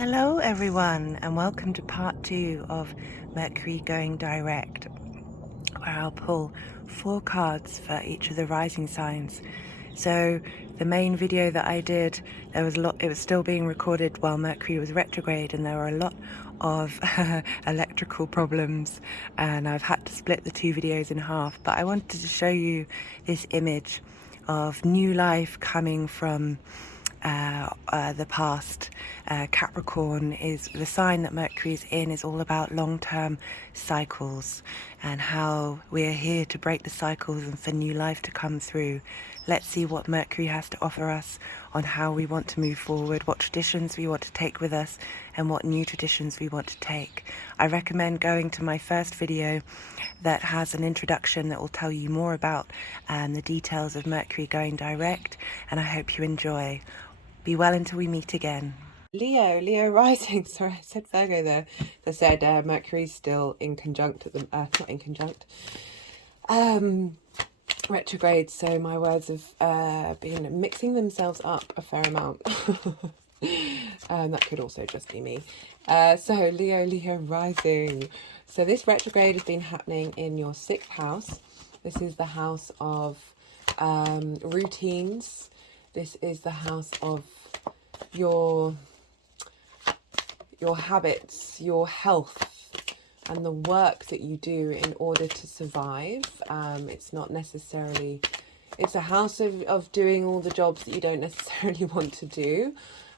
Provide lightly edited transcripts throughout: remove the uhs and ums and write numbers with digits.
Hello everyone, and welcome to part 2 of Mercury going direct, where I'll pull 4 cards for each of the rising signs. So the main video that I did, it was still being recorded while Mercury was retrograde, and there were a lot of electrical problems, and I've had to split the 2 videos in half. But I wanted to show you this image of new life coming from the past. Capricorn is the sign that Mercury is in, is all about long-term cycles and how we are here to break the cycles and for new life to come through. Let's see what Mercury has to offer us on how we want to move forward, what traditions we want to take with us, and what new traditions we want to take. I recommend going to my first video that has an introduction that will tell you more about the details of Mercury going direct, and I hope you enjoy. Be well until we meet again. Leo rising. Sorry, I said Virgo there. As I said, Mercury's still in conjunct at the not in conjunct. Retrograde, so my words have been mixing themselves up a fair amount. That could also just be me. So Leo rising. So this retrograde has been happening in your 6th house. This is the house of routines. This is the house of your habits, your health, and the work that you do in order to survive. It's not necessarily, it's a house of doing all the jobs that you don't necessarily want to do.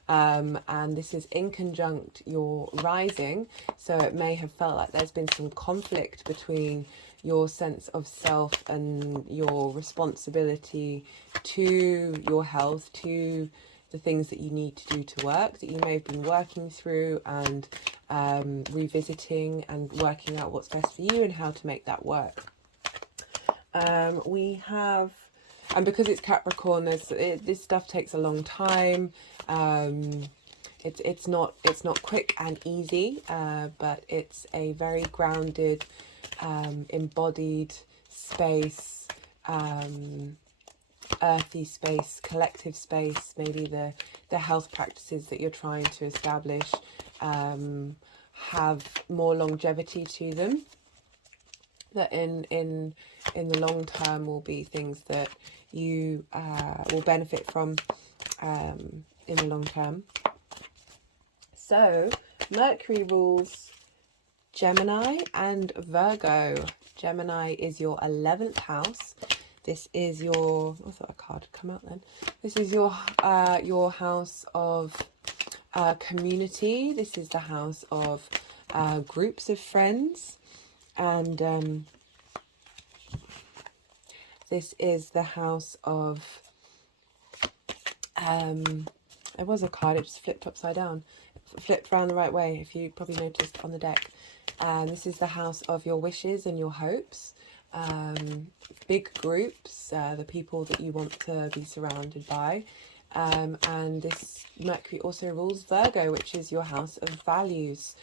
And this is in conjunct your rising, so it may have felt like there's been some conflict between your sense of self and your responsibility to your health, to the things that you need to do to work, that you may have been working through and revisiting and working out what's best for you and how to make that work. We have, and because it's Capricorn, this stuff takes a long time. It's not quick and easy, but it's a very grounded, embodied space, earthy space, collective space. Maybe the health practices that you're trying to establish have more longevity to them, that in the long term will be things that you will benefit from in the long term. So Mercury rules Gemini and Virgo. Gemini is your 11th house. This is your, I thought a card had come out then. This is your house of community. This is the house of groups of friends. And this is the house of, it was a card, it just flipped upside down. Flipped around the right way, if you probably noticed on the deck. This is the house of your wishes and your hopes. Big groups, the people that you want to be surrounded by. And this Mercury also rules Virgo, which is your house of values.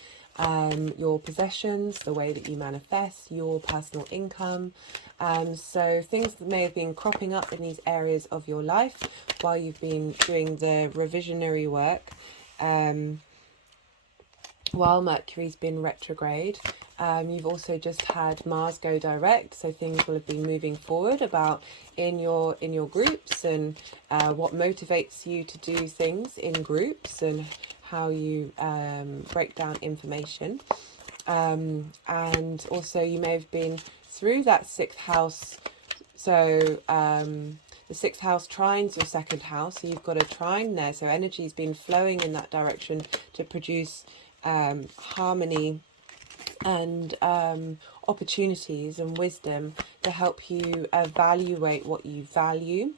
Your possessions, the way that you manifest, your personal income. So things that may have been cropping up in these areas of your life while you've been doing the revisionary work, while Mercury's been retrograde. You've also just had Mars go direct, so things will have been moving forward about in your groups, and what motivates you to do things in groups, and how you break down information. And also you may have been through that 6th house, so the 6th house trines your 2nd house, so you've got a trine there, so energy's been flowing in that direction to produce harmony and opportunities and wisdom to help you evaluate what you value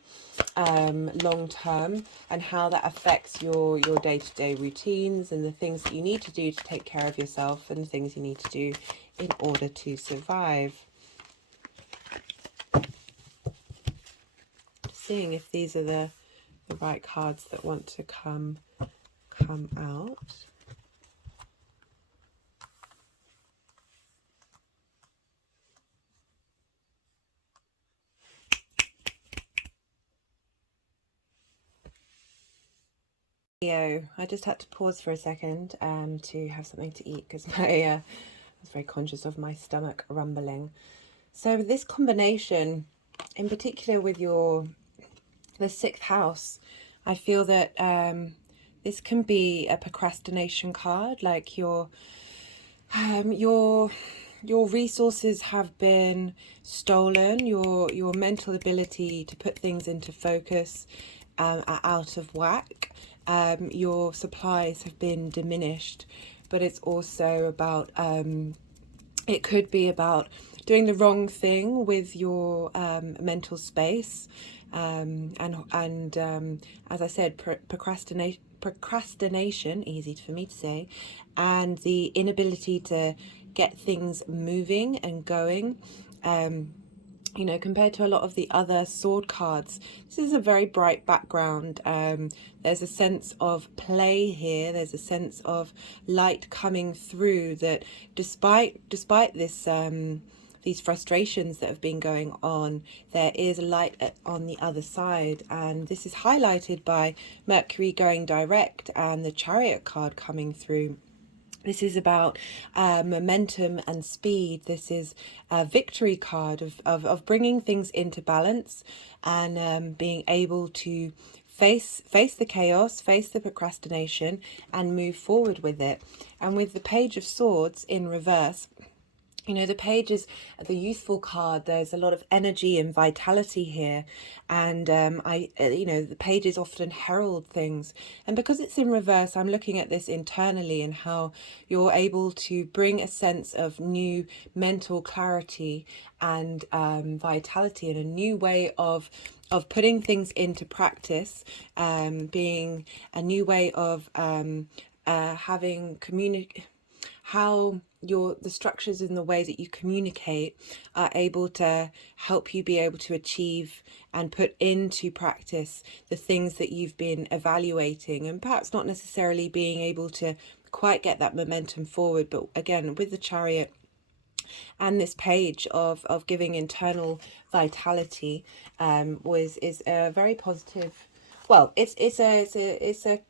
long term, and how that affects your day-to-day routines and the things that you need to do to take care of yourself, and the things you need to do in order to survive. Seeing if these are the right cards that want to come out. Leo, I just had to pause for a second to have something to eat because I was very conscious of my stomach rumbling. So this combination, in particular with the sixth house, I feel that this can be a procrastination card, like your resources have been stolen, your mental ability to put things into focus are out of whack. Your supplies have been diminished, but it's also about it could be about doing the wrong thing with your mental space, and as I said, procrastination, easy for me to say, and the inability to get things moving and going. You know, compared to a lot of the other sword cards, this is a very bright background. There's a sense of play here. There's a sense of light coming through, that despite this these frustrations that have been going on, there is light on the other side. And this is highlighted by Mercury going direct and the Chariot card coming through. This is about momentum and speed. This is a victory card of bringing things into balance and being able to face the chaos, face the procrastination, and move forward with it. And with the Page of Swords in reverse, you know, the page is the youthful card. There's a lot of energy and vitality here, and you know, the pages often herald things, and because it's in reverse, I'm looking at this internally and how you're able to bring a sense of new mental clarity and vitality, and a new way of putting things into practice, being a new way of having how the structures and the ways that you communicate are able to help you be able to achieve and put into practice the things that you've been evaluating, and perhaps not necessarily being able to quite get that momentum forward. But again, with the Chariot and this page of giving internal vitality, is a very positive. Well, it's an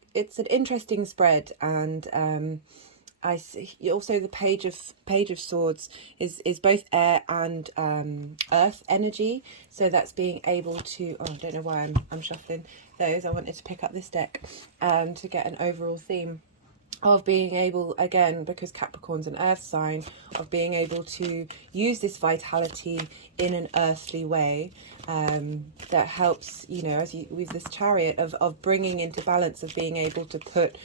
interesting spread, and I see also the Page of Swords is both air and earth energy. So that's being able to, oh, I don't know why I'm shuffling those. I wanted to pick up this deck to get an overall theme of being able, again, because Capricorn's an earth sign, of being able to use this vitality in an earthly way, that helps, you know, with this Chariot of bringing into balance, of being able to put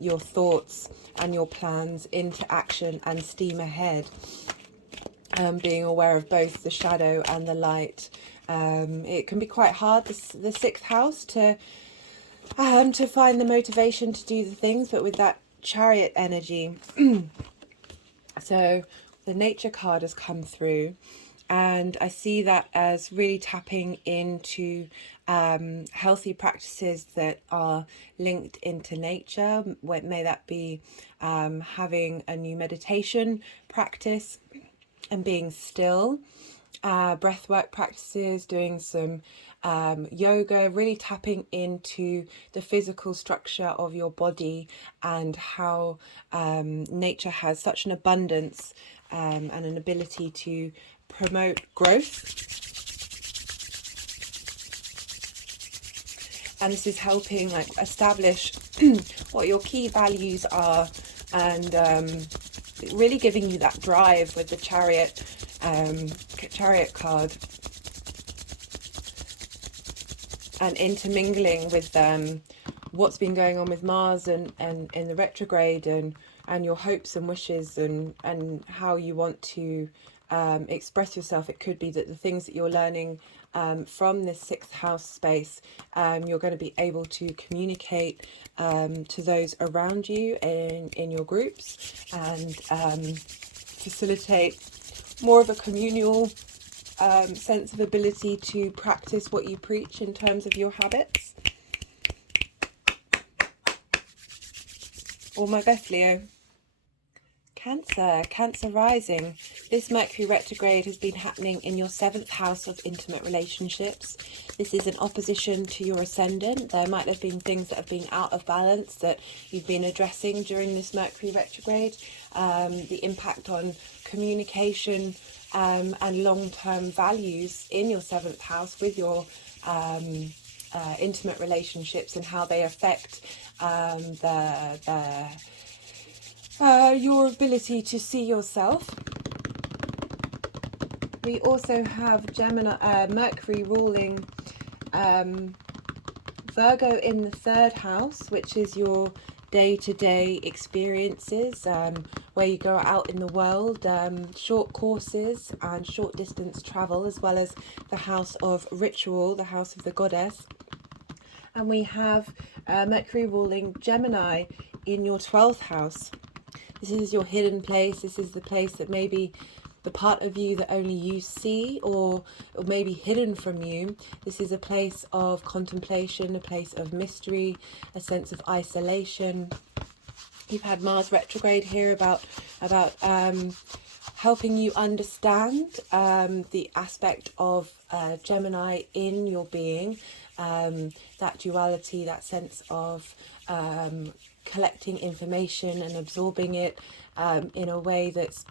your thoughts and your plans into action and steam ahead, being aware of both the shadow and the light. It can be quite hard, the sixth house, to find the motivation to do the things, but with that Chariot energy, so the nature card has come through, and I see that as really tapping into healthy practices that are linked into nature. May that be having a new meditation practice and being still, breathwork practices, doing some yoga, really tapping into the physical structure of your body and how nature has such an abundance and an ability to promote growth. And this is helping like establish what your key values are, and really giving you that drive with the Chariot card, and intermingling with what's been going on with Mars and in the retrograde, and your hopes and wishes, and how you want to express yourself. It could be that the things that you're learning from this sixth house space, you're going to be able to communicate to those around you in your groups, and facilitate more of a communal sense of ability to practice what you preach in terms of your habits. All my best, Leo. Cancer rising. This Mercury retrograde has been happening in your 7th house of intimate relationships. This is an opposition to your ascendant. There might have been things that have been out of balance that you've been addressing during this Mercury retrograde. The impact on communication and long-term values in your 7th house with your intimate relationships, and how they affect your ability to see yourself. We also have Mercury ruling Virgo in the 3rd house, which is your day-to-day experiences, where you go out in the world, short courses and short distance travel, as well as the house of ritual, the house of the goddess. And we have Mercury ruling Gemini in your 12th house. This is your hidden place. This is the place that maybe the part of you that only you see, or maybe hidden from you. This is a place of contemplation, a place of mystery, a sense of isolation. You've had Mars retrograde here about helping you understand the aspect of Gemini in your being, that duality, that sense of collecting information and absorbing it in a way that's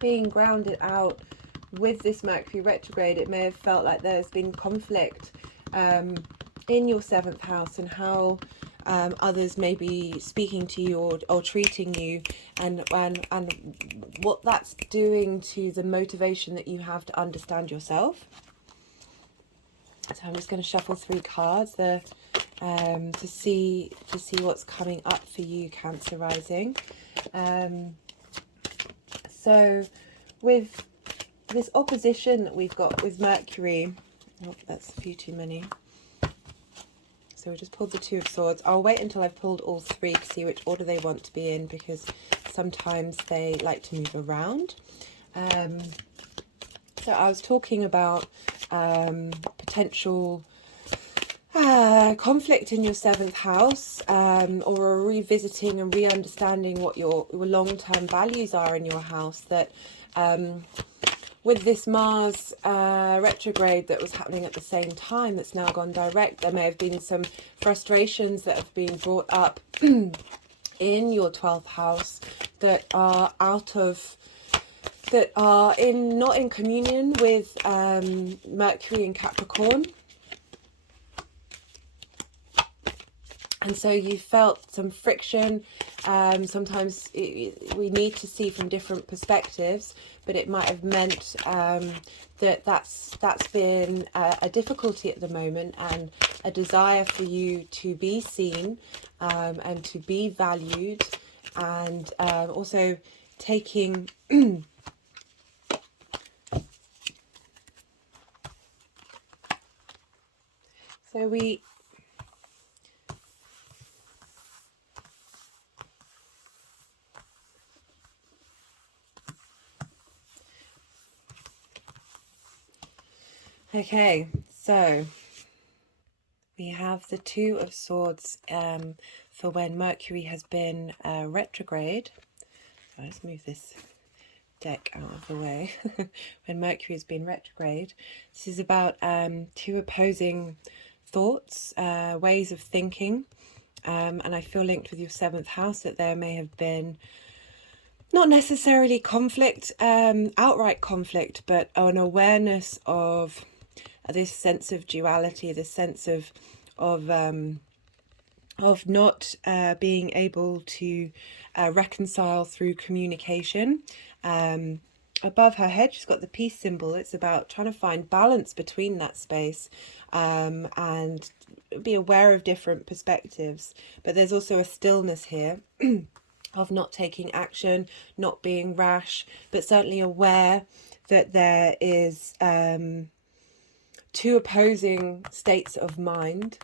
being grounded out. With this Mercury retrograde, it may have felt like there's been conflict in your 7th house, and how others may be speaking to you or treating you, and what that's doing to the motivation that you have to understand yourself. So I'm just going to shuffle 3 cards to see what's coming up for you, Cancer rising. So with this opposition that we've got with Mercury, oh, that's a few too many. So we just pulled the 2 of Swords. I'll wait until I've pulled all 3 to see which order they want to be in, because sometimes they like to move around. So I was talking about potential conflict in your 7th house, or a revisiting and re-understanding what your long-term values are in your house. That with this Mars retrograde that was happening at the same time, that's now gone direct, there may have been some frustrations that have been brought up in your 12th house that are not in communion with Mercury and Capricorn. And so you felt some friction. Sometimes we need to see from different perspectives, but it might have meant that's been a difficulty at the moment, and a desire for you to be seen and to be valued, and also taking so we okay, so we have the 2 of Swords for when Mercury has been retrograde. So let's move this deck out of the way. When Mercury has been retrograde, this is about 2 opposing thoughts, ways of thinking, and I feel linked with your 7th house that there may have been not necessarily conflict, outright conflict, but an awareness of this sense of duality, this sense of not being able to reconcile through communication. Above her head, she's got the peace symbol. It's about trying to find balance between that space, and be aware of different perspectives. But there's also a stillness here of not taking action, not being rash, but certainly aware that there is 2 opposing states of mind.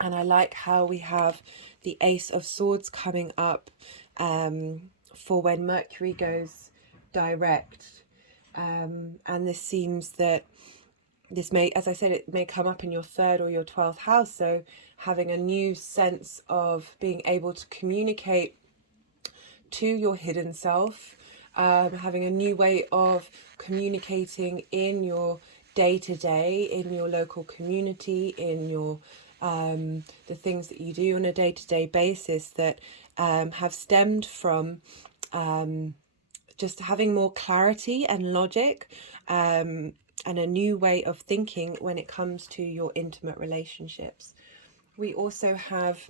And I like how we have the Ace of Swords coming up for when Mercury goes direct. And this seems that this may, as I said, it may come up in your 3rd or your 12th house. So having a new sense of being able to communicate to your hidden self, having a new way of communicating in your day-to-day, in your local community, in your the things that you do on a day-to-day basis that have stemmed from just having more clarity and logic, and a new way of thinking when it comes to your intimate relationships. We also have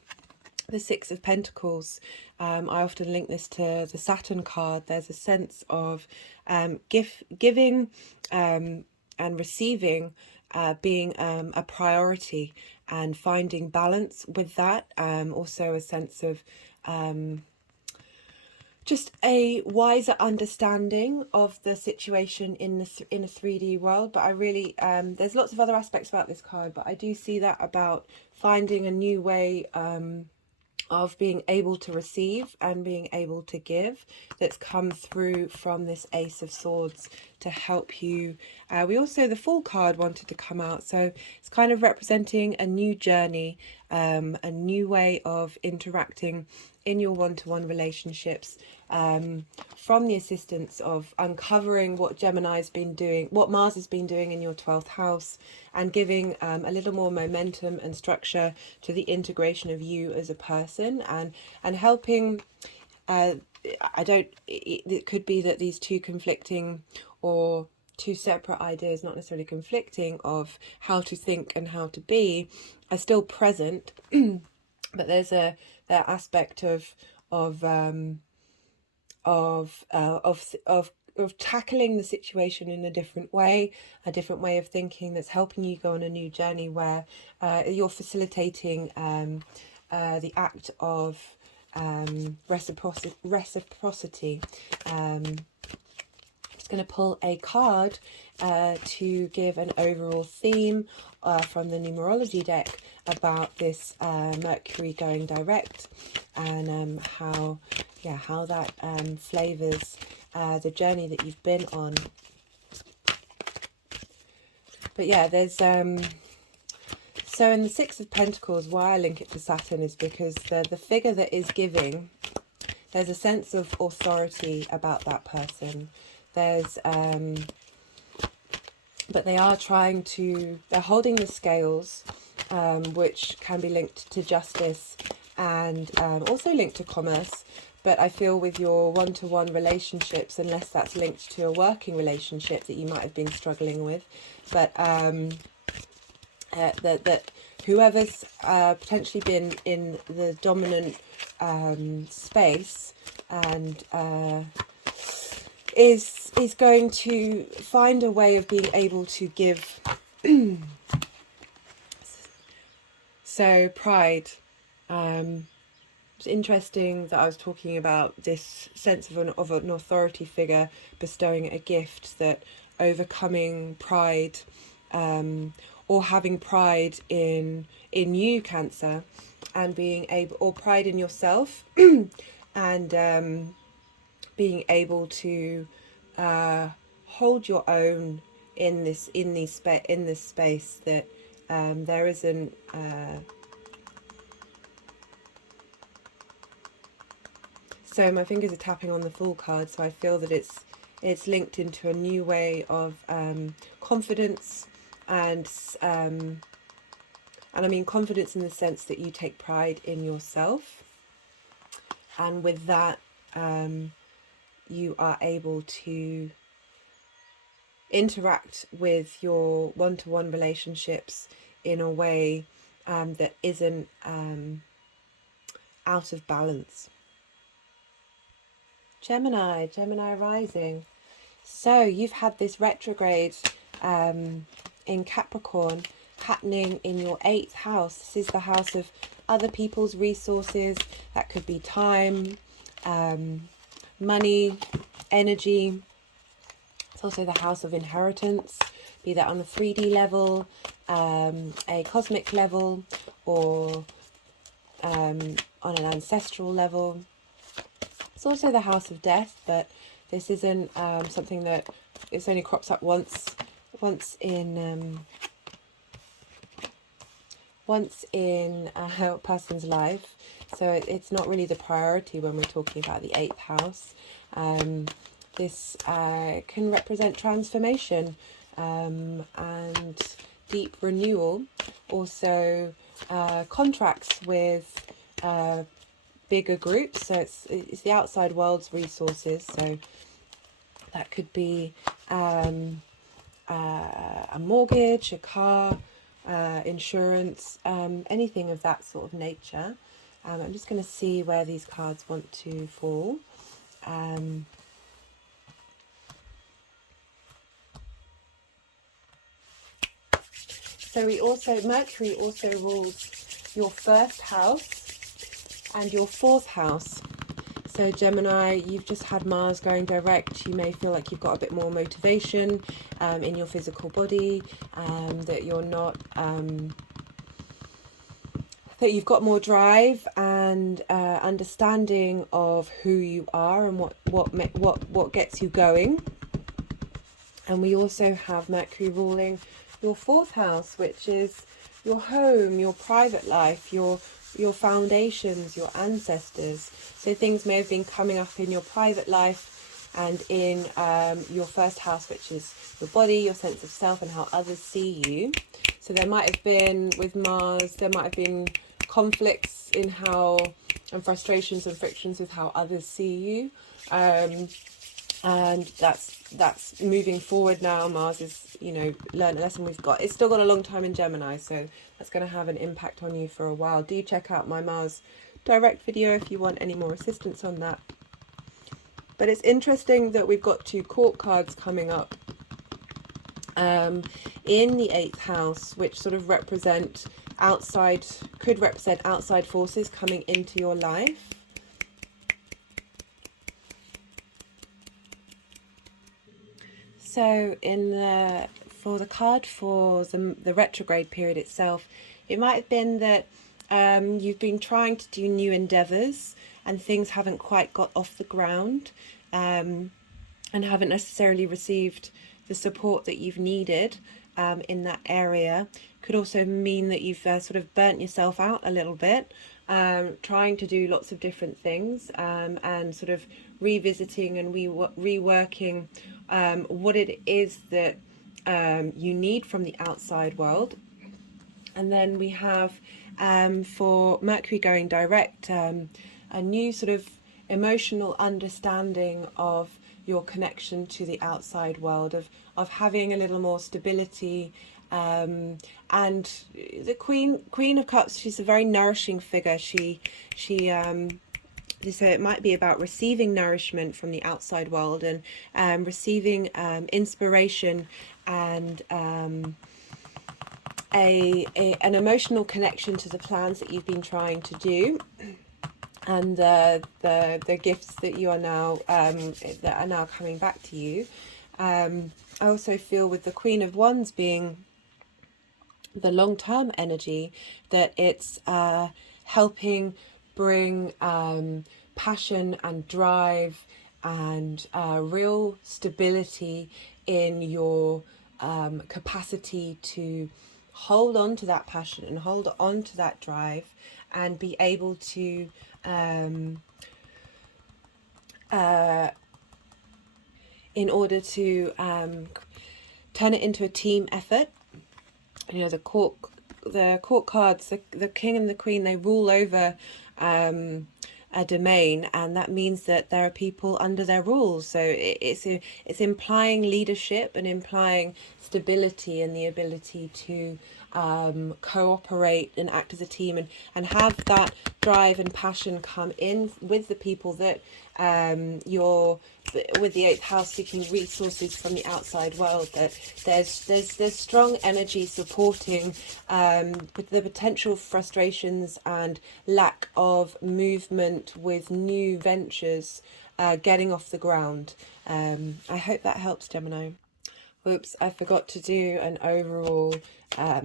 the Six of Pentacles. I often link this to the Saturn card. There's a sense of giving and receiving being a priority, and finding balance with that. Also a sense of just a wiser understanding of the situation in a 3D world. But I really, there's lots of other aspects about this card, but I do see that about finding a new way of being able to receive and being able to give, that's come through from this Ace of Swords to help you. We also, the Fool card wanted to come out, so it's kind of representing a new journey, a new way of interacting in your one-to-one relationships, from the assistance of uncovering what Gemini's been doing, what Mars has been doing in your 12th house, and giving a little more momentum and structure to the integration of you as a person, and helping. It could be that these two conflicting or two separate ideas, not necessarily conflicting, of how to think and how to be, are still present. But there's that aspect of tackling the situation in a different way of thinking, that's helping you go on a new journey where you're facilitating the act of reciprocity. Just going to pull a card to give an overall theme from the numerology deck about this Mercury going direct, and how that flavors the journey that you've been on. But yeah, there's so in the Six of Pentacles, why I link it to Saturn is because the figure that is giving, there's a sense of authority about that person. There's but they are they're holding the scales, which can be linked to justice and also linked to commerce. But I feel with your one-to-one relationships, unless that's linked to a working relationship that you might have been struggling with, but that whoever's potentially been in the dominant space and is going to find a way of being able to give. So pride. It's interesting that I was talking about this sense of an authority figure bestowing a gift, that overcoming pride, or having pride in you, Cancer, and being able, or pride in yourself, and being able to hold your own in this space, that there isn't so my fingers are tapping on the Fool card, so I feel that it's linked into a new way of confidence, and I mean confidence in the sense that you take pride in yourself, and with that you are able to interact with your one-to-one relationships in a way that isn't out of balance. Gemini rising. So you've had this retrograde in Capricorn happening in your 8th house. This is the house of other people's resources. That could be time, money, energy. It's also the house of inheritance, be that on a 3D level, a cosmic level, or on an ancestral level. It's also the house of death, but this isn't something that it's only crops up once in once in a person's life, so it's not really the priority when we're talking about the 8th house. This can represent transformation and deep renewal. Also contracts with bigger groups, so it's the outside world's resources, so that could be a mortgage, a car, insurance, anything of that sort of nature. I'm just going to see where these cards want to fall. So Mercury also rules your 1st house and your 4th house. So Gemini, you've just had Mars going direct. You may feel like you've got a bit more motivation in your physical body, that you're not, that you've got more drive and understanding of who you are and what gets you going. And we also have Mercury ruling your 4th house, which is your home, your private life, your foundations, your ancestors. So things may have been coming up in your private life and in your 1st house, which is your body, your sense of self, and how others see you. So there might have been, with Mars, there might have been conflicts in how, and frustrations and frictions with how others see you. And that's moving forward now. Mars is, learned a lesson. It's still got a long time in Gemini, so that's going to have an impact on you for a while. Do check out my Mars direct video if you want any more assistance on that. But it's interesting that we've got 2 court cards coming up in the 8th house, which sort of could represent outside forces coming into your life. So for the card for the retrograde period itself, it might have been that you've been trying to do new endeavours and things haven't quite got off the ground, and haven't necessarily received the support that you've needed in that area. Could also mean that you've sort of burnt yourself out a little bit, trying to do lots of different things, and sort of revisiting and reworking what it is that you need from the outside world. And then we have for Mercury going direct, a new sort of emotional understanding of your connection to the outside world, of having a little more stability. And the Queen of Cups, she's a very nourishing figure. So it might be about receiving nourishment from the outside world and receiving inspiration and an emotional connection to the plans that you've been trying to do, and the gifts that you are now that are now coming back to you. I also feel with the Queen of Wands being the long-term energy that it's helping bring passion and drive and real stability in your capacity to hold on to that passion and hold on to that drive and be able to in order to turn it into a team effort. The court cards, the king and the queen, they rule over a domain, and that means that there are people under their rules. So it's implying leadership and implying stability and the ability to cooperate and act as a team, and have that drive and passion come in with the people that you're with the 8th house seeking resources from the outside world. That there's strong energy supporting with the potential frustrations and lack of movement with new ventures getting off the ground. I hope that helps, Gemini. Oops, I forgot to do an overall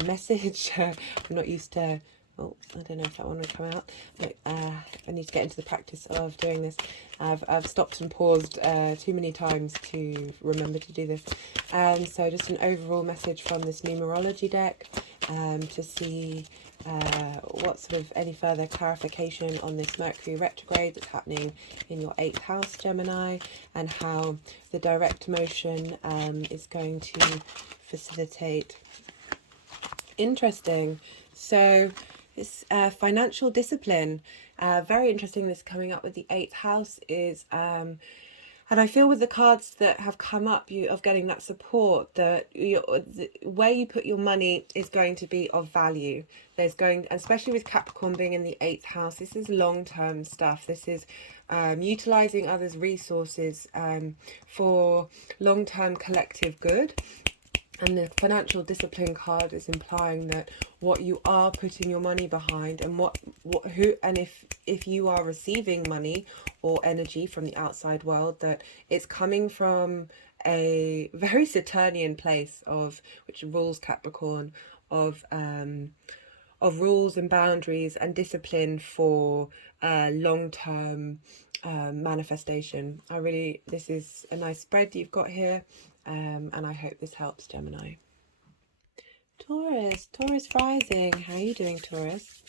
message. I'm not used to, oh, I don't know if that one will come out, but I need to get into the practice of doing this. I've stopped and paused too many times to remember to do this. So just an overall message from this numerology deck to see what sort of any further clarification on this Mercury retrograde that's happening in your 8th house, Gemini, and how the direct motion is going to facilitate. Interesting. So it's financial discipline. Very interesting. This coming up with the 8th house is and I feel with the cards that have come up, you of getting that support, that where you put your money is going to be of value. There's going, especially with Capricorn being in the 8th house, this is long-term stuff. This is utilizing others' resources for long-term collective good. And the financial discipline card is implying that what you are putting your money behind, and if you are receiving money or energy from the outside world, that it's coming from a very Saturnian place of which rules Capricorn, of rules and boundaries and discipline for long-term manifestation. This is a nice spread you've got here. And I hope this helps, Gemini. Taurus rising. How are you doing, Taurus?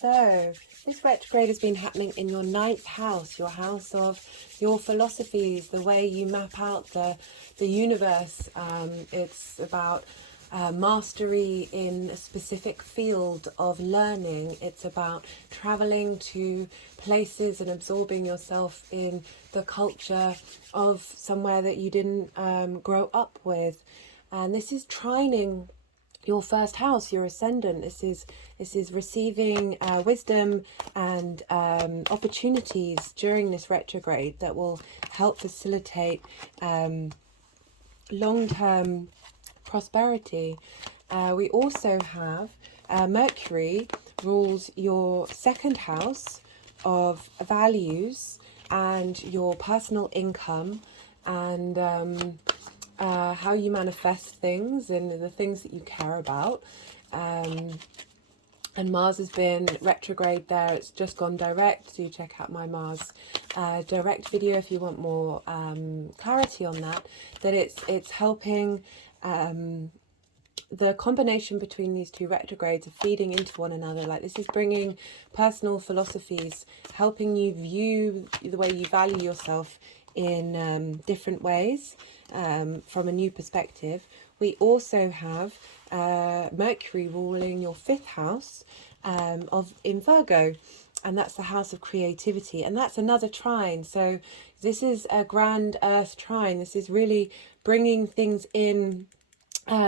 So, this retrograde has been happening in your 9th house, your house of your philosophies, the way you map out the universe. It's about mastery in a specific field of learning. It's about traveling to places and absorbing yourself in the culture of somewhere that you didn't grow up with. And this is trining your 1st house, your Ascendant. This is receiving wisdom and opportunities during this retrograde that will help facilitate long-term prosperity. We also have Mercury rules your 2nd house of values and your personal income, and how you manifest things and the things that you care about. And Mars has been retrograde there. It's just gone direct. Do check out my Mars direct video if you want more clarity on that. That it's helping the combination between these two retrogrades of feeding into one another. Like, this is bringing personal philosophies, helping you view the way you value yourself in different ways from a new perspective. We also have Mercury ruling your 5th house in Virgo, and that's the house of creativity, and that's another trine. So this is a grand earth trine. This is really bringing things in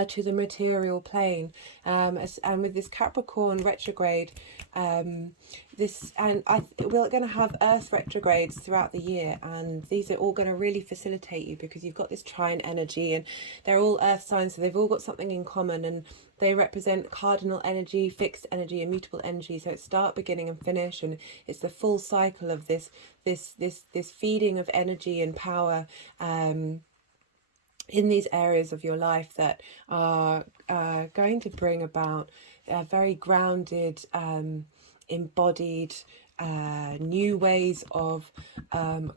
to the material plane, and with this Capricorn retrograde, we're going to have Earth retrogrades throughout the year, and these are all going to really facilitate you because you've got this trine energy, and they're all Earth signs, so they've all got something in common, and they represent cardinal energy, fixed energy, immutable energy. So it's start, beginning, and finish, and it's the full cycle of this feeding of energy and power. In these areas of your life that are going to bring about very grounded, embodied, new ways of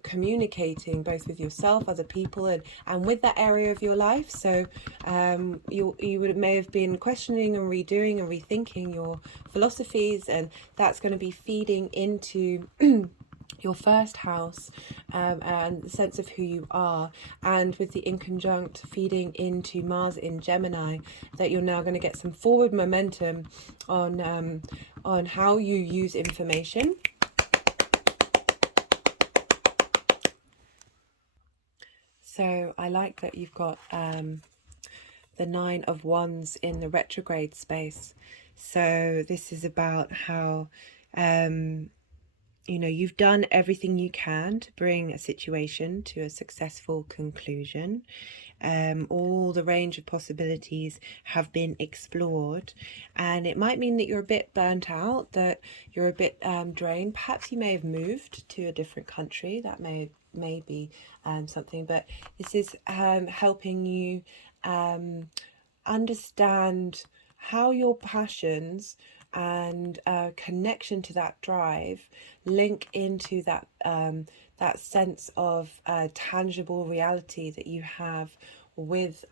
communicating both with yourself, other people, and with that area of your life. So may have been questioning and redoing and rethinking your philosophies, and that's going to be feeding into your 1st house, and the sense of who you are, and with the inconjunct feeding into Mars in Gemini, that you're now going to get some forward momentum on how you use information. So I like that you've got the 9 of Wands in the retrograde space. So this is about how you've done everything you can to bring a situation to a successful conclusion. All the range of possibilities have been explored, and it might mean that you're a bit burnt out, that you're a bit drained. Perhaps you may have moved to a different country. That may be something, but this is helping you understand how your passions and connection to that drive link into that that sense of tangible reality that you have with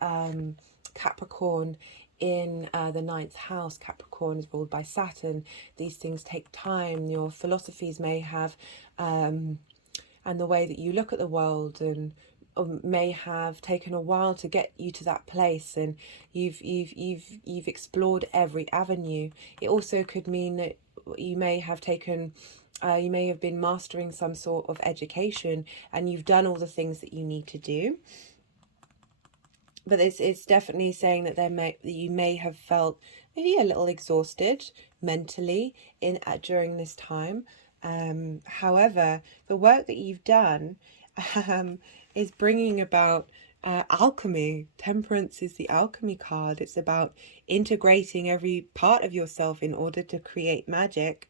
Capricorn in the ninth house. Capricorn is ruled by Saturn. These things take time. Your philosophies may have, and the way that you look at the world and may have taken a while to get you to that place, and you've explored every avenue. It also could mean that you may have taken you may have been mastering some sort of education and you've done all the things that you need to do. But it's definitely saying that that you may have felt maybe a little exhausted mentally during this time. However, the work that you've done is bringing about alchemy. Temperance is the alchemy card. It's about integrating every part of yourself in order to create magic.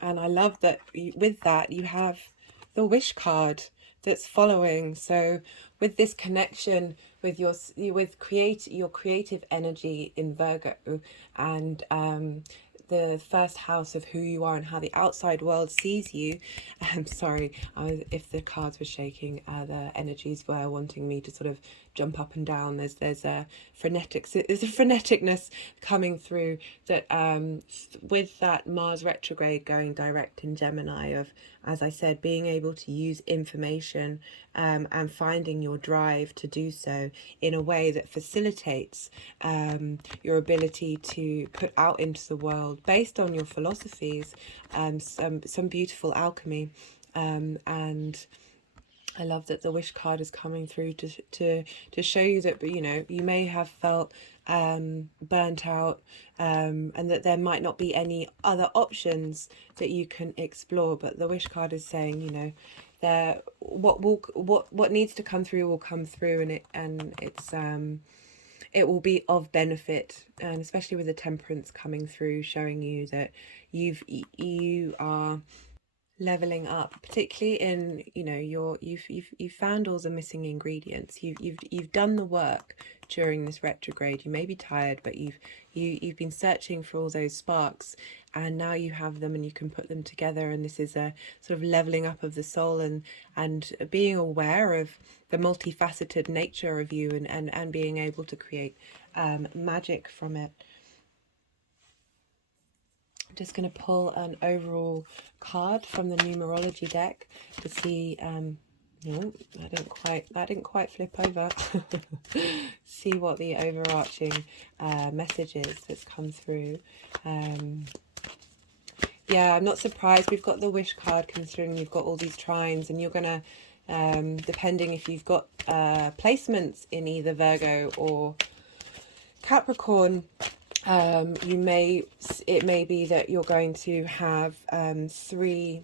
And I love that with that you have the wish card that's following. So with this connection with your creative energy in Virgo, and the first house of who you are and how the outside world sees you. I'm sorry, if the cards were shaking, the energies were wanting me to sort of jump up and down. There's a freneticness coming through that with that Mars retrograde going direct in Gemini, of, as I said, being able to use information and finding your drive to do so in a way that facilitates your ability to put out into the world, based on your philosophies, some beautiful alchemy. And I love that the wish card is coming through to show you that, you know, you may have felt burnt out, and that there might not be any other options that you can explore. But the wish card is saying, you know, there what needs to come through will come through, and it will be of benefit, and especially with the temperance coming through, showing you that you are leveling up, particularly in, you know, you've found all the missing ingredients. You've done the work during this retrograde. You may be tired, but you've been searching for all those sparks, and now you have them and you can put them together. And this is a sort of leveling up of the soul, and being aware of the multifaceted nature of you, and being able to create magic from it. I'm just going to pull an overall card from the numerology deck to see. No, that didn't quite flip over. See what the overarching message is that's come through. Yeah, I'm not surprised. We've got the wish card considering you've got all these trines, and you're gonna, depending if you've got placements in either Virgo or Capricorn. It may be that you're going to have 3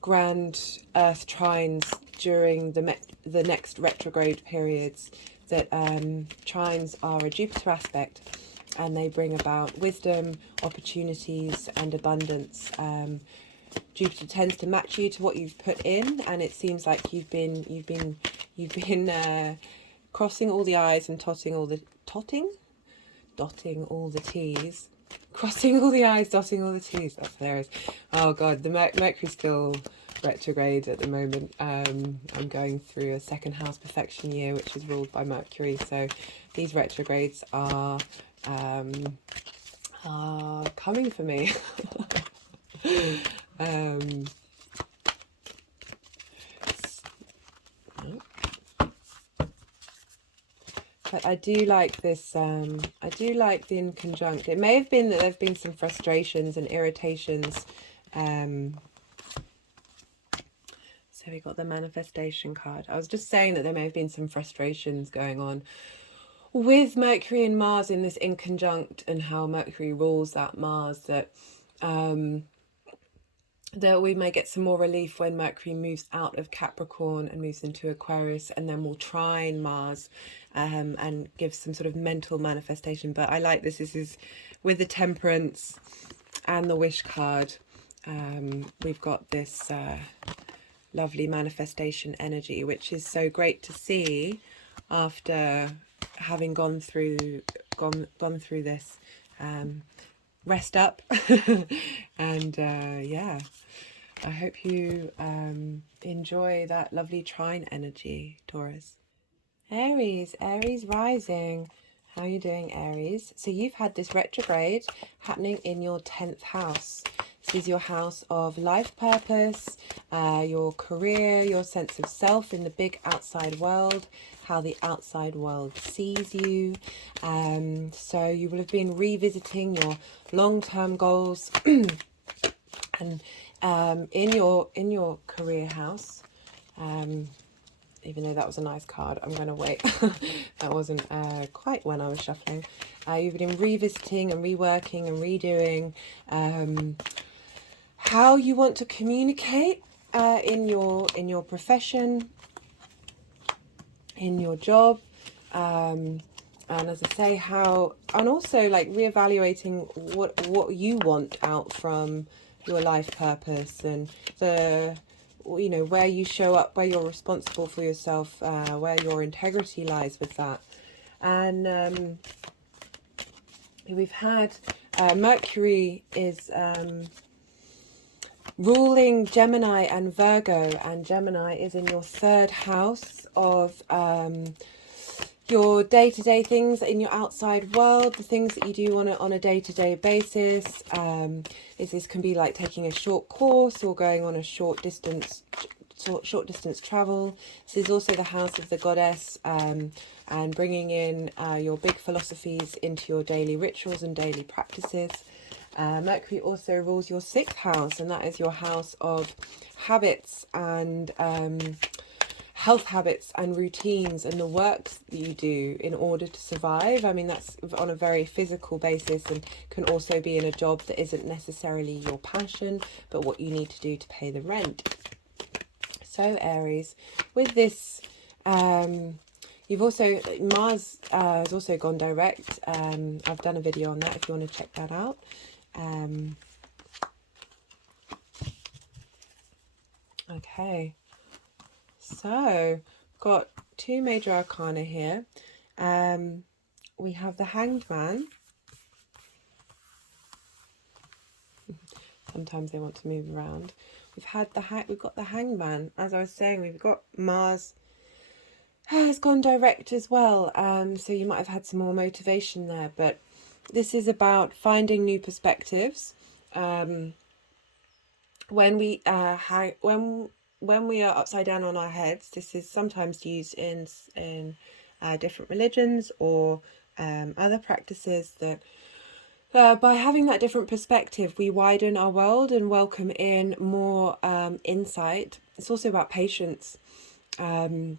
grand earth trines during the next retrograde periods. That trines are a Jupiter aspect, and they bring about wisdom, opportunities, and abundance. Jupiter tends to match you to what you've put in, and it seems like you've been crossing all the I's and dotting all the T's. Crossing all the I's, dotting all the T's. That's hilarious. Oh God, the Mercury's still retrograde at the moment. I'm going through a second house perfection year, which is ruled by Mercury. So these retrogrades are coming for me. But I do like this, I do like the inconjunct. It may have been that there have been some frustrations and irritations. So we got the manifestation card. I was just saying that there may have been some frustrations going on with Mercury and Mars in this inconjunct, and how Mercury rules that Mars, that we may get some more relief when Mercury moves out of Capricorn and moves into Aquarius, and then we'll trine Mars and give some sort of mental manifestation. But I like this. This is with the temperance and the wish card. We've got this lovely manifestation energy, which is so great to see after having gone through this. Rest up and yeah, I hope you enjoy that lovely trine energy, Taurus. Aries, Aries rising. How are you doing, Aries? So you've had this retrograde happening in your 10th house. This is your house of life purpose, your career, your sense of self in the big outside world, how the outside world sees you. So you will have been revisiting your long-term goals and in your career house. Even though that was a nice card, I'm going to wait. That wasn't quite when I was shuffling. You've been revisiting and reworking and redoing how you want to communicate in your profession, in your job, and as I say, how, and also like reevaluating what you want out from your life purpose, and the, you know, where you show up, where you're responsible for yourself, where your integrity lies with that. And we've had Mercury is ruling Gemini and Virgo, and Gemini is in your 3rd house of your day-to-day things in your outside world, the things that you do on a day-to-day basis. This can be like taking a short course or going on a short distance travel. This is also the house of the goddess, and bringing in your big philosophies into your daily rituals and daily practices. Mercury also rules your 6th house, and that is your house of habits and health habits and routines and the work that you do in order to survive. I mean, that's on a very physical basis, and can also be in a job that isn't necessarily your passion, but what you need to do to pay the rent. So Aries, with this, you've also, Mars has also gone direct. I've done a video on that if you want to check that out. Okay. So, got 2 major arcana here. We have the Hanged Man. Sometimes they want to move around. We've got the Hanged Man. As I was saying, we've got Mars has gone direct as well. So you might have had some more motivation there, but this is about finding new perspectives. When we when we are upside down on our heads, this is sometimes used in different religions or other practices, that by having that different perspective, we widen our world and welcome in more insight. It's also about patience. So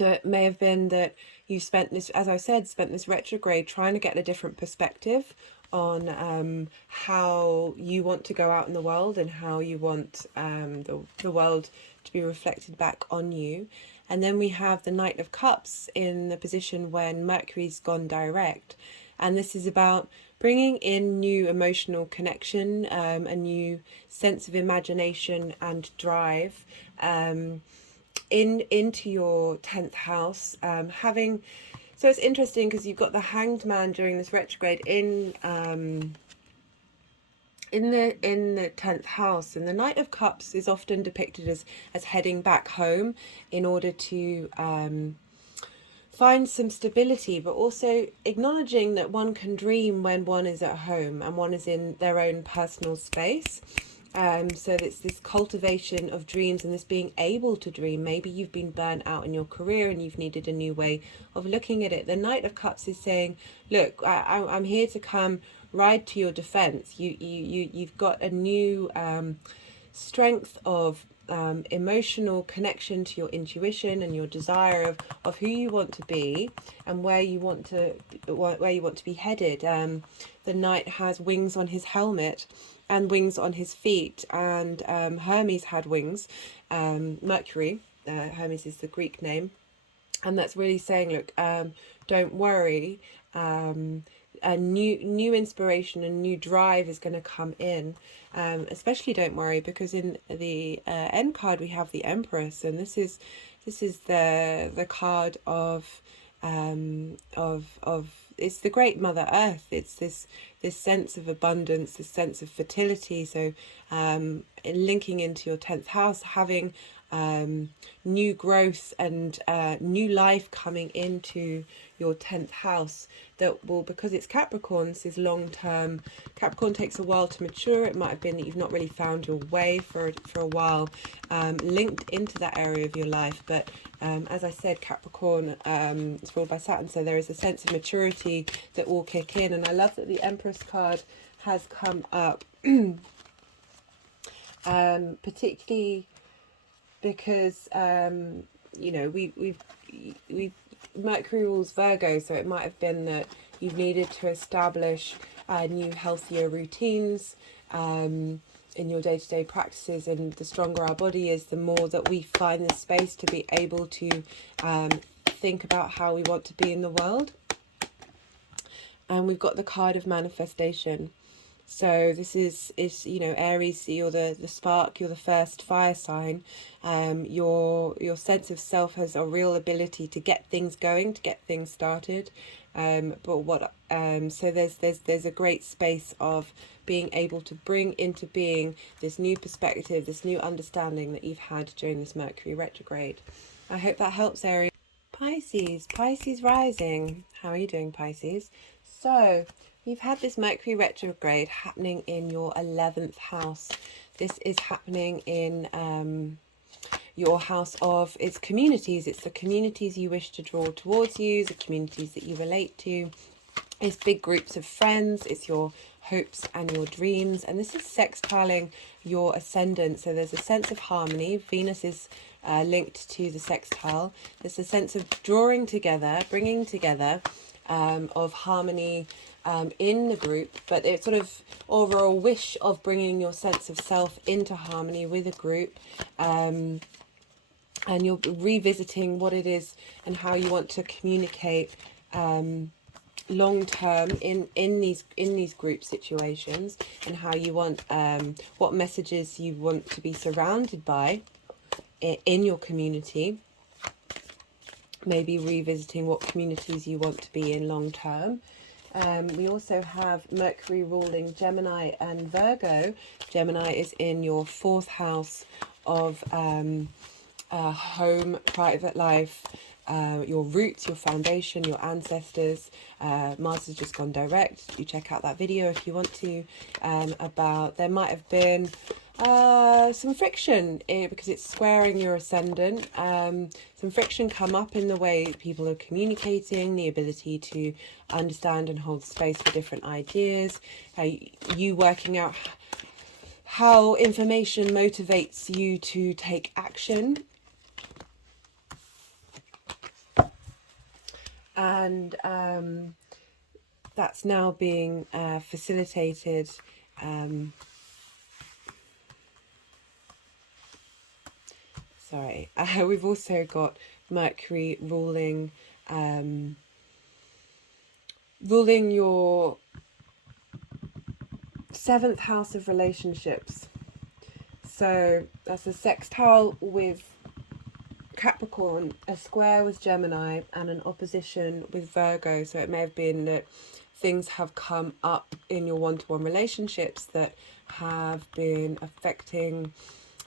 it may have been that you spent this, as I said, spent this retrograde trying to get a different perspective on how you want to go out in the world and how you want the world to be reflected back on you. And then we have the Knight of Cups in the position when Mercury's gone direct. And this is about bringing in new emotional connection, a new sense of imagination and drive into your 10th house. So it's interesting because you've got the Hanged Man during this retrograde in the 10th house, and the Knight of Cups is often depicted as heading back home in order to find some stability, but also acknowledging that one can dream when one is at home and one is in their own personal space. So it's this cultivation of dreams and this being able to dream. Maybe you've been burnt out in your career and you've needed a new way of looking at it. The Knight of Cups is saying, look, I'm here to come ride to your defense. You've got a new strength of emotional connection to your intuition and your desire of who you want to be and where you want to be headed. The knight has wings on his helmet and wings on his feet, and Hermes had wings. Mercury, Hermes is the Greek name, and that's really saying, look, don't worry. A new inspiration and new drive is going to come in. Especially don't worry, because in the end card we have the Empress, and this is the card of it's the great Mother Earth. It's this sense of abundance, this sense of fertility. So linking into your 10th house, having new growth and new life coming into your 10th house, that will, because it's Capricorn, this is long term. Capricorn takes a while to mature. It might have been that you've not really found your way for a while, linked into that area of your life. But as I said, Capricorn is ruled by Saturn, so there is a sense of maturity that will kick in. And I love that the Empress card has come up, particularly because you know, we've Mercury rules Virgo, so it might have been that you've needed to establish new healthier routines in your day-to-day practices. And the stronger our body is, the more that we find the space to be able to think about how we want to be in the world. And we've got the card of manifestation. So this is you know, Aries, you're the spark, you're the first fire sign. Your sense of self has a real ability to get things going, to get things started. But what so there's a great space of being able to bring into being this new perspective, this new understanding that you've had during this Mercury retrograde. I hope that helps, Aries. Pisces rising. How are you doing, Pisces? So you've had this Mercury retrograde happening in your 11th house. This is happening in your house of, it's communities. It's the communities you wish to draw towards you, the communities that you relate to. It's big groups of friends. It's your hopes and your dreams. And this is sextiling your ascendant. So there's a sense of harmony. Venus is linked to the sextile. There's a sense of drawing together, bringing together of harmony in the group, but it's sort of overall wish of bringing your sense of self into harmony with a group, and you're revisiting what it is and how you want to communicate long term in these group situations, and how you want what messages you want to be surrounded by in your community. Maybe revisiting what communities you want to be in long term. We also have Mercury ruling Gemini and Virgo. Gemini is in your 4th house of home, private life, your roots, your foundation, your ancestors. Mars has just gone direct. You check out that video if you want to, about, there might have been some friction because it's squaring your ascendant. Some friction come up in the way people are communicating, the ability to understand and hold space for different ideas, you working out how information motivates you to take action. And that's now being facilitated we've also got Mercury ruling your 7th house of relationships. So that's a sextile with Capricorn, a square with Gemini, and an opposition with Virgo. So it may have been that things have come up in your one-to-one relationships that have been affecting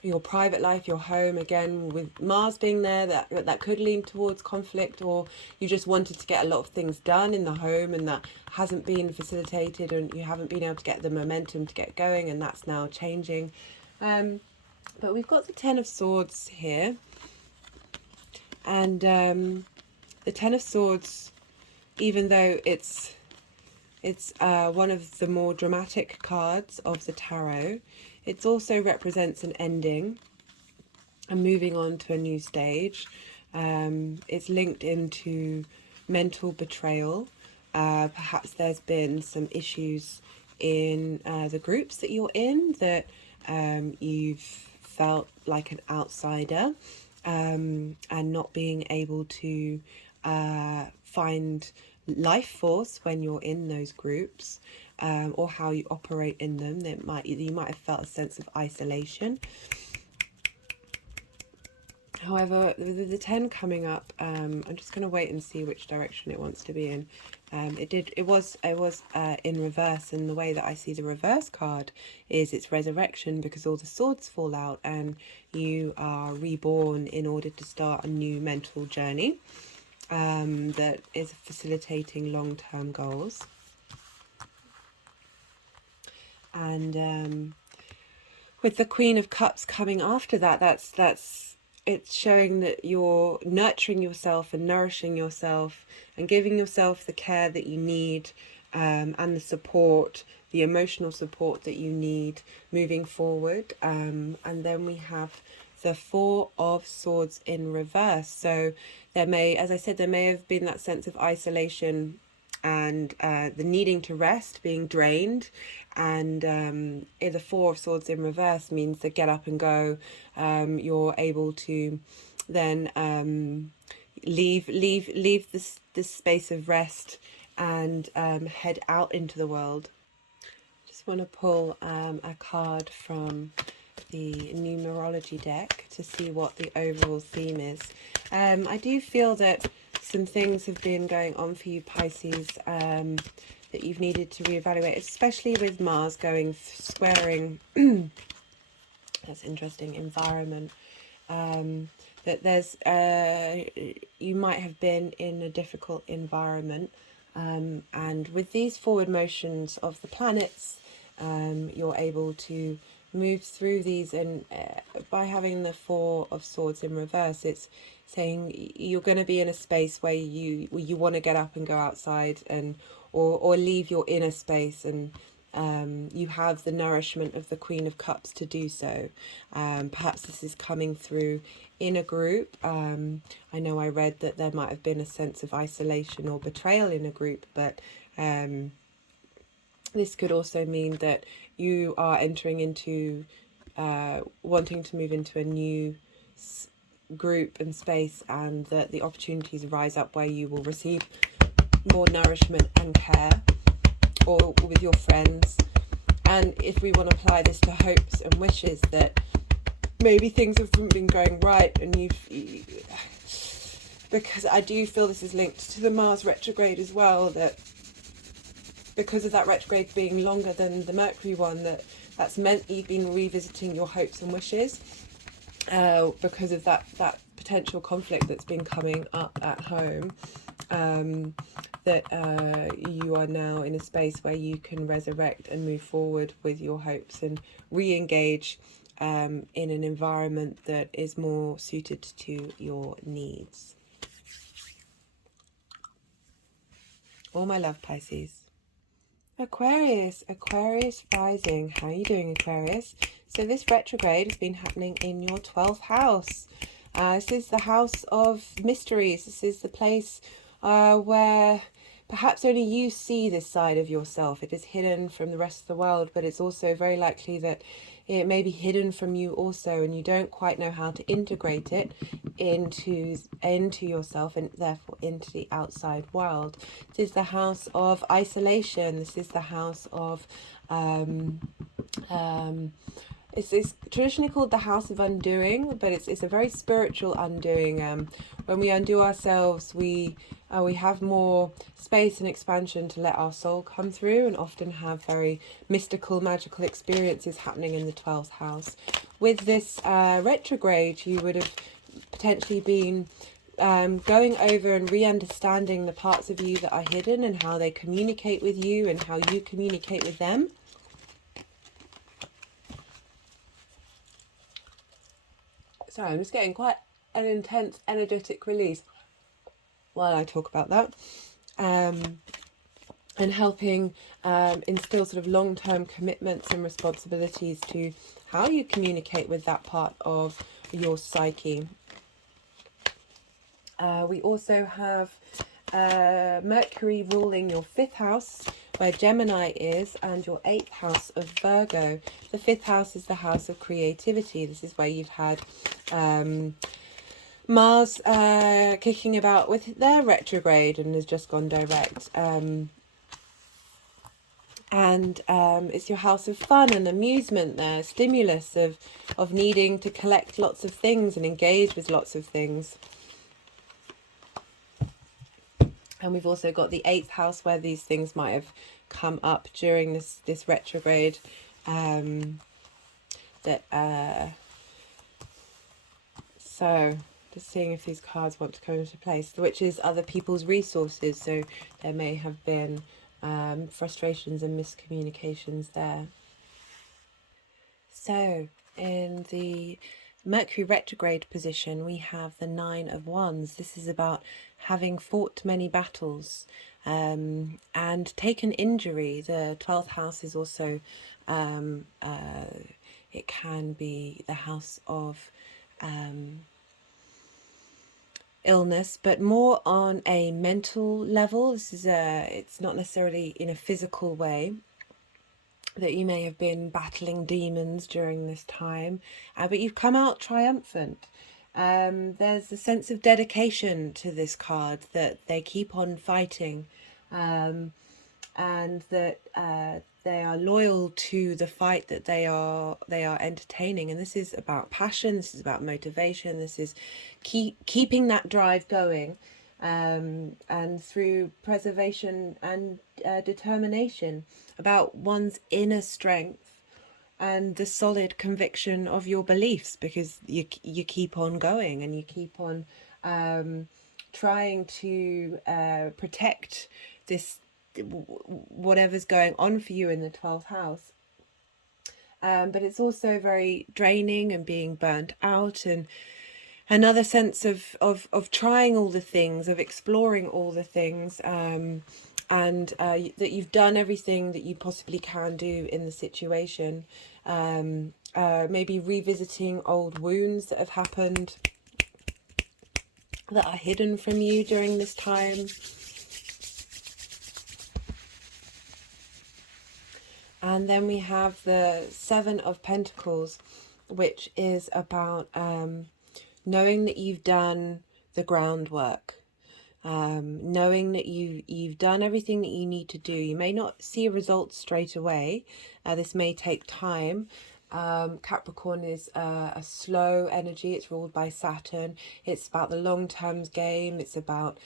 your private life, your home. Again, with Mars being there, that could lean towards conflict, or you just wanted to get a lot of things done in the home and that hasn't been facilitated, and you haven't been able to get the momentum to get going, and that's now changing. But we've got the 10 of Swords here, and the 10 of Swords, even though it's one of the more dramatic cards of the tarot, it also represents an ending and moving on to a new stage. It's linked into mental betrayal. Perhaps there's been some issues in the groups that you're in, that you've felt like an outsider, and not being able to find life force when you're in those groups, or how you operate in them. You might have felt a sense of isolation. However, the 10 coming up, I'm just going to wait and see which direction it wants to be in. It was in reverse, and the way that I see the reverse card is it's resurrection, because all the swords fall out and you are reborn in order to start a new mental journey that is facilitating long-term goals. And with the Queen of Cups coming after that, it's showing that you're nurturing yourself and nourishing yourself and giving yourself the care that you need, and the support, the emotional support that you need moving forward. And then we have the Four of Swords in reverse. So there may, as I said, there may have been that sense of isolation and the needing to rest, being drained. And the Four of Swords in reverse means the get up and go. You're able to then leave this space of rest and head out into the world. Just want to pull a card from the numerology deck to see what the overall theme is. I do feel that some things have been going on for you, Pisces, that you've needed to reevaluate, especially with Mars going squaring that's interesting, environment. That there's you might have been in a difficult environment, and with these forward motions of the planets, you're able to move through these. And by having the Four of Swords in reverse, it's saying you're going to be in a space where you want to get up and go outside, and or leave your inner space, and you have the nourishment of the Queen of Cups to do so. Perhaps this is coming through in a group. I know I read that there might have been a sense of isolation or betrayal in a group, but this could also mean that you are entering into wanting to move into a new group and space, and that the opportunities rise up where you will receive more nourishment and care, or with your friends. And if we want to apply this to hopes and wishes, that maybe things haven't been going right, and because I do feel this is linked to the Mars retrograde as well, that because of that retrograde being longer than the Mercury one, that's meant you've been revisiting your hopes and wishes, because of that potential conflict that's been coming up at home. That you are now in a space where you can resurrect and move forward with your hopes and re-engage in an environment that is more suited to your needs. All my love, Pisces. Aquarius rising. How are you doing, Aquarius? So this retrograde has been happening in your 12th house. This is the house of mysteries. This is the place where perhaps only you see this side of yourself. It is hidden from the rest of the world, but it's also very likely that it may be hidden from you also, and you don't quite know how to integrate it into yourself, and therefore into the outside world. This is the house of isolation. This is the house of it's traditionally called the house of undoing, but it's a very spiritual undoing. When we undo ourselves, we have more space and expansion to let our soul come through, and often have very mystical, magical experiences happening in the 12th house. With this retrograde, you would have potentially been going over and re-understanding the parts of you that are hidden, and how they communicate with you and how you communicate with them. Sorry, I'm just getting quite an intense energetic release while I talk about that. And helping instill sort of long-term commitments and responsibilities to how you communicate with that part of your psyche. We also have Mercury ruling your 5th house, where Gemini is, and your 8th house of Virgo. The 5th house is the house of creativity. This is where you've had Mars kicking about with their retrograde and has just gone direct. It's your house of fun and amusement there, stimulus of needing to collect lots of things and engage with lots of things. And we've also got the 8th house, where these things might have come up during this retrograde. So just seeing if these cards want to come into place, which is other people's resources. So there may have been frustrations and miscommunications there. So in the Mercury retrograde position, we have the 9 of Wands. This is about having fought many battles and taken injury. The 12th house is also, it can be the house of illness, but more on a mental level. This is it's not necessarily in a physical way, that you may have been battling demons during this time, but you've come out triumphant. There's a sense of dedication to this card, that they keep on fighting, and that they are loyal to the fight that they are entertaining. And this is about passion, this is about motivation, this is keeping that drive going, and through preservation and determination, about one's inner strength and the solid conviction of your beliefs, because you keep on going, and you keep on trying to protect this, whatever's going on for you in the 12th house. But it's also very draining and being burnt out, and another sense of trying all the things, of exploring all the things, and that you've done everything that you possibly can do in the situation. Maybe revisiting old wounds that have happened, that are hidden from you during this time. And then we have the 7 of Pentacles, which is about knowing that you've done the groundwork, knowing that you've done everything that you need to do. You may not see a result straight away. This may take time. Capricorn is a slow energy. It's ruled by Saturn. It's about the long-term game. It's about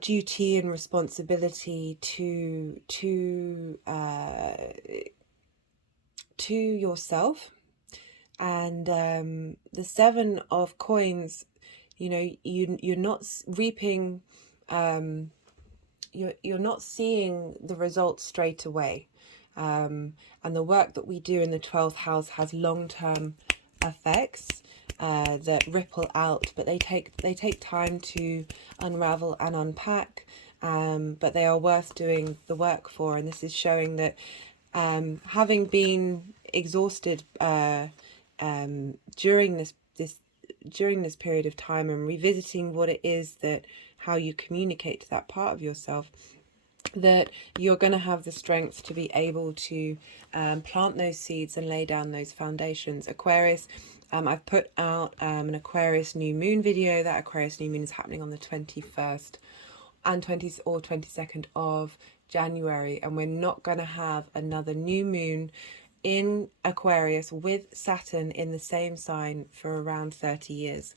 duty and responsibility to yourself. And the 7 of Coins, you know, you're not reaping, you're not seeing the results straight away. And the work that we do in the 12th house has long-term effects that ripple out, but they take time to unravel and unpack, but they are worth doing the work for. And this is showing that having been exhausted during this period of time, and revisiting what it is, that how you communicate to that part of yourself, that you're going to have the strength to be able to plant those seeds and lay down those foundations. Aquarius, I've put out an Aquarius new moon video. That Aquarius new moon is happening on the 21st and 20th or 22nd of January, and we're not going to have another new moon in Aquarius with Saturn in the same sign for around 30 years.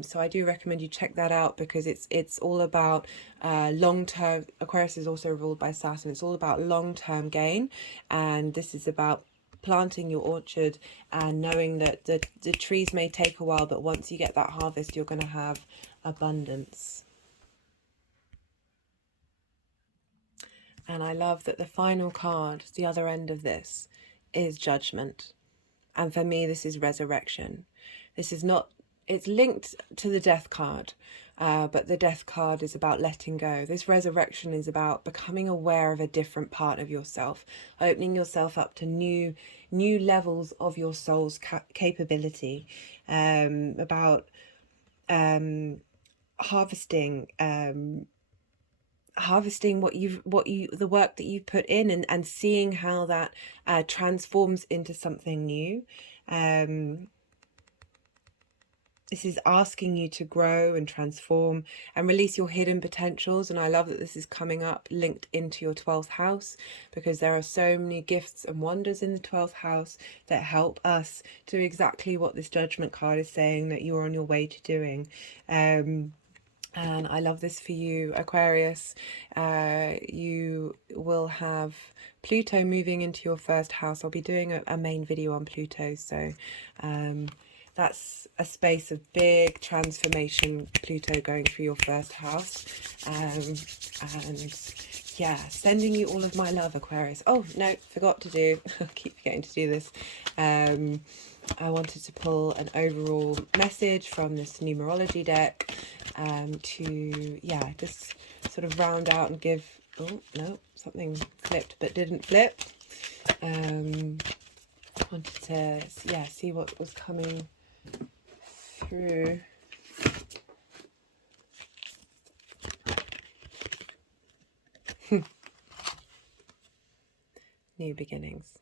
So I do recommend you check that out, because it's all about long-term. Aquarius is also ruled by Saturn. It's all about long-term gain, and this is about planting your orchard and knowing that the trees may take a while, but once you get that harvest, you're going to have abundance. And I love that the final card, the other end of this, is Judgment. And for me, this is resurrection. This is not, it's linked to the Death card, but the Death card is about letting go. This resurrection is about becoming aware of a different part of yourself, opening yourself up to new levels of your soul's capability, about harvesting the work that you've put in, and seeing how that transforms into something new. This is asking you to grow and transform and release your hidden potentials. And I love that this is coming up linked into your 12th house, because there are so many gifts and wonders in the 12th house that help us do exactly what this Judgment card is saying that you're on your way to doing. And I love this for you, Aquarius. You will have Pluto moving into your first house. I'll be doing a main video on Pluto, so that's a space of big transformation, Pluto going through your first house. And yeah, sending you all of my love, Aquarius. Oh, no, forgot to do, I keep forgetting to do this. I wanted to pull an overall message from this numerology deck to, yeah, just sort of round out and give, oh, no, something flipped but didn't flip. Wanted to, yeah, see what was coming through. New beginnings.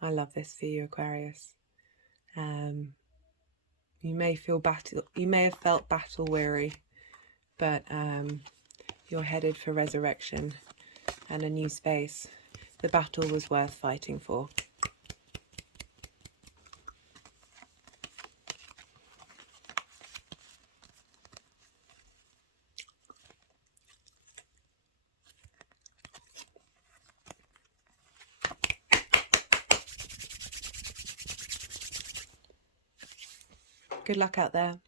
I love this for you, Aquarius. You may have felt battle weary, but you're headed for resurrection and a new space. The battle was worth fighting for. Good luck out there.